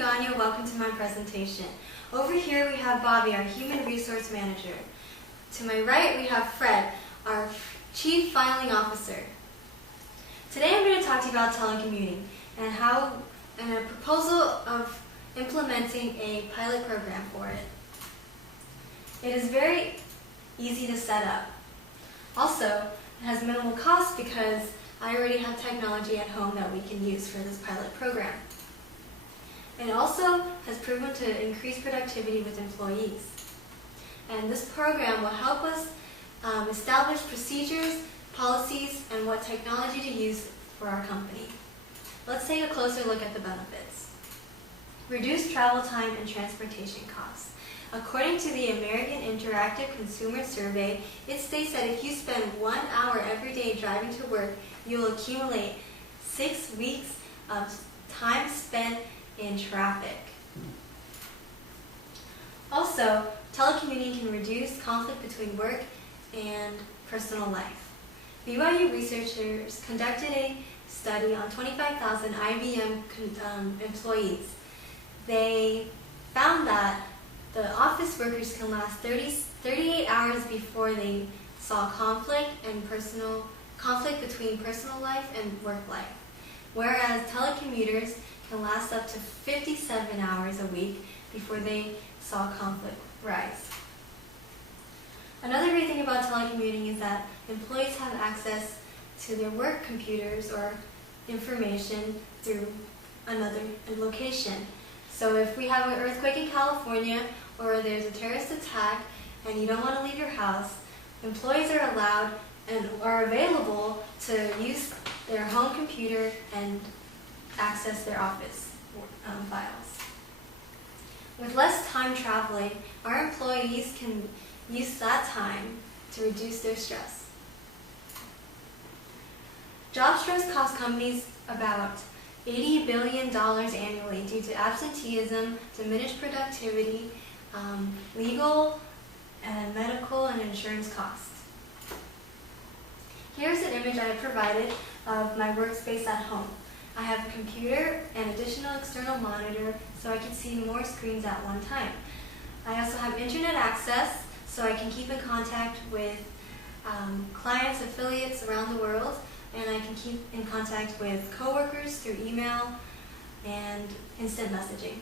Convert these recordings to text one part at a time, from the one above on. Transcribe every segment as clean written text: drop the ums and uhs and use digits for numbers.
Gania. Welcome to my presentation. Over here we have Bobby, our Human Resource Manager. To my right we have Fred, our Chief Filing Officer. Today I'm going to talk to you about telecommuting and a proposal of implementing a pilot program for it. It is very easy to set up. Also, it has minimal cost because I already have technology at home that we can use for this pilot program. It also has proven to increase productivity with employees. And this program will help us establish procedures, policies, and what technology to use for our company. Let's take a closer look at the benefits. Reduced travel time and transportation costs. According to the American Interactive Consumer Survey, it states that if you spend 1 hour every day driving to work, you'll accumulate 6 weeks of time spent in traffic. Also, telecommuting can reduce conflict between work and personal life. BYU researchers conducted a study on 25,000 IBM employees. They found that the office workers can last 38 hours before they saw conflict between personal life and work life, whereas telecommuters can last up to 57 hours a week before they saw conflict rise. Another great thing about telecommuting is that employees have access to their work computers or information through another location. So if we have an earthquake in California or there's a terrorist attack and you don't want to leave your house, employees are allowed and are available to use their home computer and access their office files. With less time traveling, our employees can use that time to reduce their stress. Job stress costs companies about $80 billion annually due to absenteeism, diminished productivity, legal and medical and insurance costs. Here's an image I have provided of my workspace at home. I have a computer and additional external monitor so I can see more screens at one time. I also have internet access so I can keep in contact with clients, affiliates around the world, and I can keep in contact with coworkers through email and instant messaging.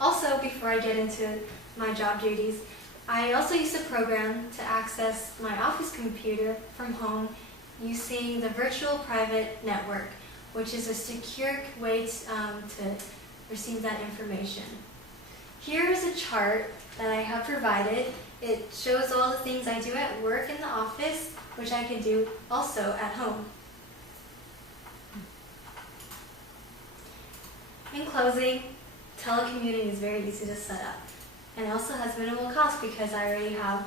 Also, before I get into my job duties, I also use the program to access my office computer from home using the virtual private network, which is a secure way to receive that information. Here is a chart that I have provided. It shows all the things I do at work in the office, which I can do also at home. In closing, telecommuting is very easy to set up and also has minimal cost because I already have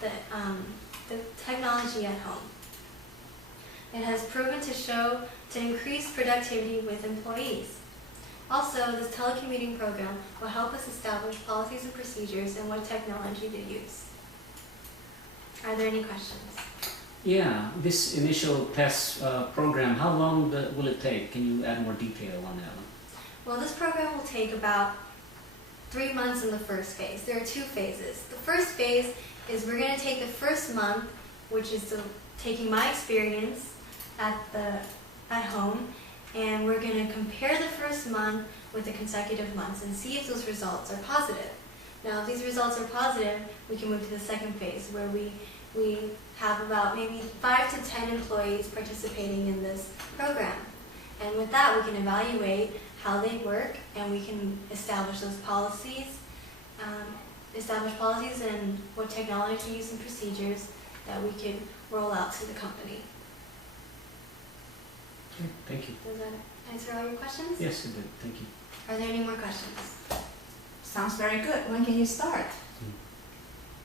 the technology at home. It has proven to increase productivity with employees. Also, this telecommuting program will help us establish policies and procedures and what technology to use. Are there any questions? Yeah, this initial test program, how long will it take? Can you add more detail on that one? Well, this program will take about 3 months in the first phase. There are 2 phases. The first phase is we're going to take the first month, which is taking my experience at home, and we're going to compare the first month with the consecutive months and see if those results are positive. Now, if these results are positive, we can move to the second phase where we have about maybe 5 to 10 employees participating in this program. And with that, we can evaluate how they work and we can establish those policies, and what technology to use and procedures that we could roll out to the company. Okay, thank you. Does that answer all your questions? Yes, it did. Thank you. Are there any more questions? Sounds very good. When can you start?